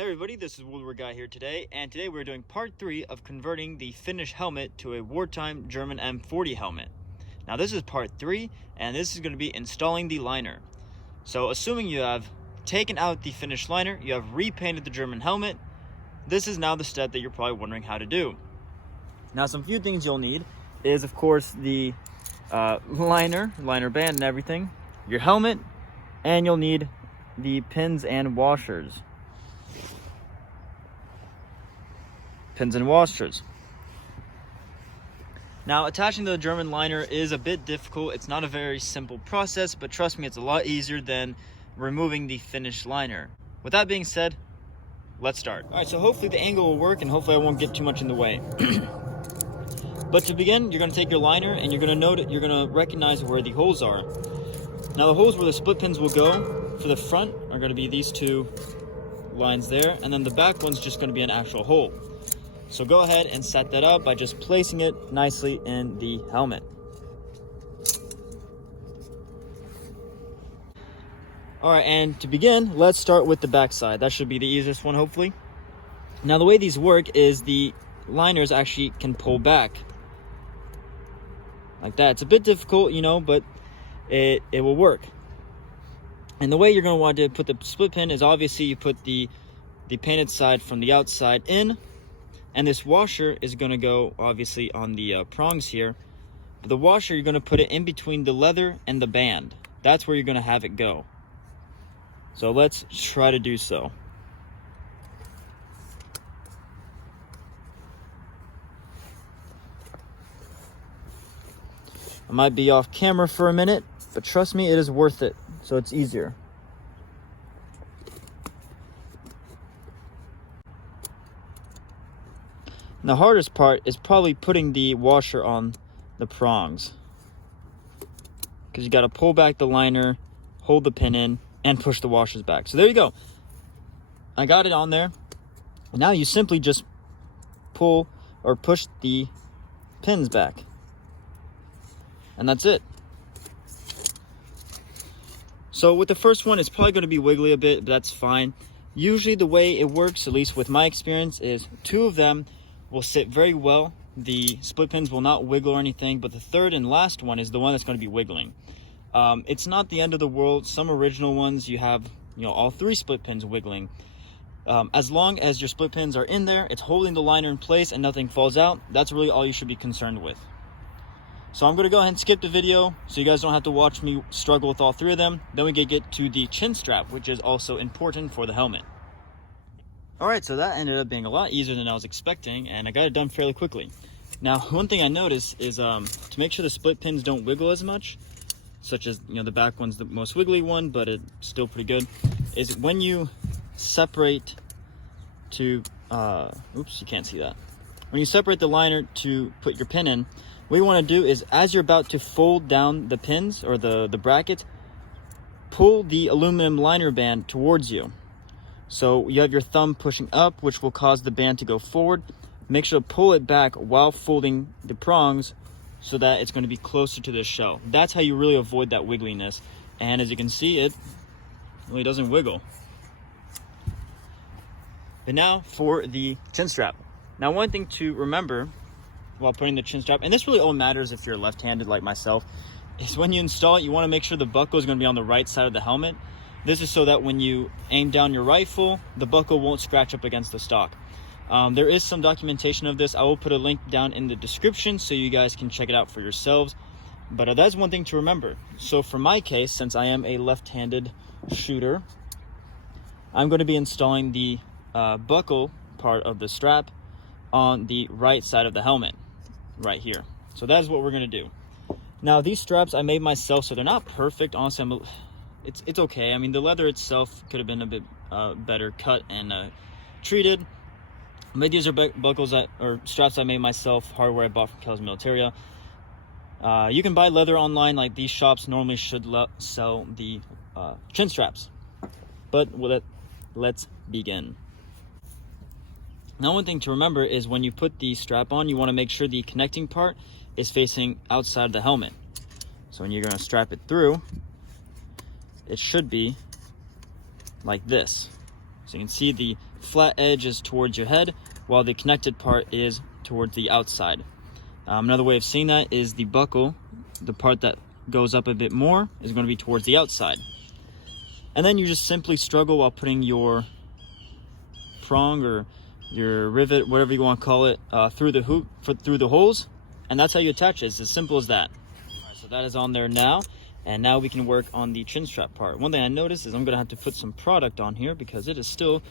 Hey everybody, this is Woodward Guy here today, and today we're doing part 3 of converting the Finnish helmet to a wartime German M40 helmet. Now this is part 3, and this is going to be installing the liner. So assuming you have taken out the Finnish liner, you have repainted the German helmet, this is now the step that you're probably wondering how to do. Now some few things you'll need is of course the liner band and everything, your helmet, and you'll need the pins and washers. Now attaching the German liner is a bit difficult. It's not a very simple process, but trust me, it's a lot easier than removing the Finnish liner. With that being said, let's start. All right, so hopefully the angle will work and hopefully I won't get too much in the way. But to begin, you're gonna take your liner and you're gonna recognize where the holes are. Now the holes where the split pins will go for the front are gonna be these two lines there, and then the back one's just gonna be an actual hole. So go ahead and set that up by just placing it nicely in the helmet. All right, and to begin, let's start with the back side. That should be the easiest one, hopefully. Now the way these work is the liners actually can pull back like that. It's a bit difficult, you know, but it will work. And the way you're going to want to put the split pin is obviously you put the painted side from the outside in, and this washer is going to go obviously on the prongs here. But the washer, you're going to put it in between the leather and the band. That's where you're going to have it go. So let's try to do so. I might be off camera for a minute, but trust me, it is worth it, so it's easier. And the hardest part is probably putting the washer on the prongs, because you got to pull back the liner, hold the pin in, and push the washers back. So there you go. I got it on there. Now you simply just pull or push the pins back. And that's it. So with the first one, it's probably going to be wiggly a bit, but that's fine. Usually the way it works, at least with my experience, is two of them will sit very well. The split pins will not wiggle or anything, but the third and last one is the one that's going to be wiggling. It's not the end of the world. Some original ones, you have, all three split pins wiggling. As long as your split pins are in there, it's holding the liner in place and nothing falls out, that's really all you should be concerned with. So I'm going to go ahead and skip the video so you guys don't have to watch me struggle with all three of them. Then we can get to the chin strap, which is also important for the helmet. Alright, so that ended up being a lot easier than I was expecting, and I got it done fairly quickly. Now, one thing I noticed is to make sure the split pins don't wiggle as much, such as, the back one's the most wiggly one, but it's still pretty good, is when you separate to, oops, you can't see that. When you separate the liner to put your pin in, what you want to do is, as you're about to fold down the pins or the brackets, pull the aluminum liner band towards you. So you have your thumb pushing up, which will cause the band to go forward. Make sure to pull it back while folding the prongs so that it's going to be closer to the shell. That's how you really avoid that wiggliness. And as you can see, it really doesn't wiggle. But now for the chin strap. Now, one thing to remember while putting the chin strap, and this really all matters if you're left-handed like myself, is when you install it, you want to make sure the buckle is going to be on the right side of the helmet. This is so that when you aim down your rifle, the buckle won't scratch up against the stock. There is some documentation of this. I will put a link down in the description so you guys can check it out for yourselves. But that's one thing to remember. So for my case, since I am a left-handed shooter, I'm going to be installing the buckle part of the strap on the right side of the helmet, right here. So that's what we're going to do. Now, these straps I made myself, so they're not perfect. Honestly, it's okay. I mean, the leather itself could have been a bit better cut and treated. But these are buckles or straps I made myself, hardware I bought from Kelly's Militaria. You can buy leather online. Like, these shops normally should sell the chin straps. But let's begin. Now, one thing to remember is when you put the strap on, you want to make sure the connecting part is facing outside of the helmet. So when you're going to strap it through, it should be like this. So you can see the flat edge is towards your head, while the connected part is towards the outside. Another way of seeing that is the buckle, the part that goes up a bit more, is going to be towards the outside. And then you just simply struggle while putting your prong or your rivet, whatever you want to call it, through the hoop, through the holes, and that's how you attach it. It's as simple as that. All right, so that is on there now, and now we can work on the chin strap part. One thing I noticed is I'm going to have to put some product on here because it is still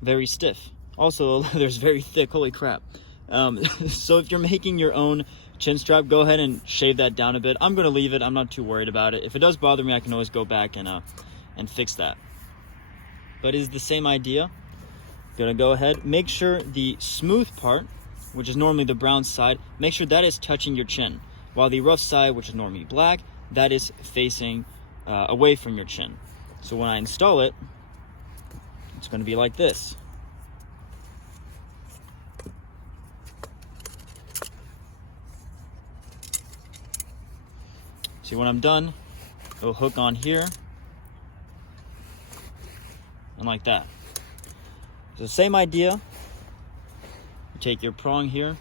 very stiff. Also, the leather is very thick. Holy crap. So if you're making your own chin strap, go ahead and shave that down a bit. I'm going to leave it. I'm not too worried about it. If it does bother me, I can always go back and fix that. But it's the same idea. Gonna go ahead, make sure the smooth part, which is normally the brown side, make sure that is touching your chin, while the rough side, which is normally black, that is facing away from your chin. So when I install it, it's going to be like this. See, when I'm done, it'll hook on here and like that. So the same idea. You take your prong here,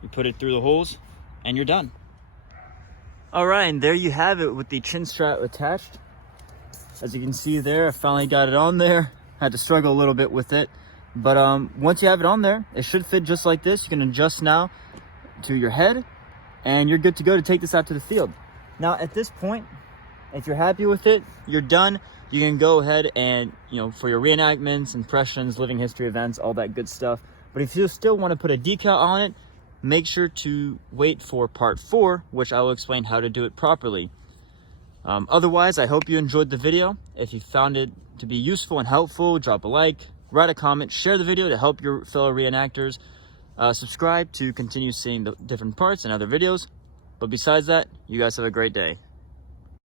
you put it through the holes, and you're done. All right, and there you have it with the chin strap attached. As you can see there, I finally got it on there. Had to struggle a little bit with it, but once you have it on there, it should fit just like this. You can adjust now to your head, and you're good to go to take this out to the field. Now at this point, if you're happy with it, you're done. You can go ahead and, for your reenactments, impressions, living history events, all that good stuff. But if you still want to put a decal on it, make sure to wait for part 4, which I will explain how to do it properly. Otherwise, I hope you enjoyed the video. If you found it to be useful and helpful, drop a like, write a comment, share the video to help your fellow reenactors. Subscribe to continue seeing the different parts and other videos. But besides that, you guys have a great day.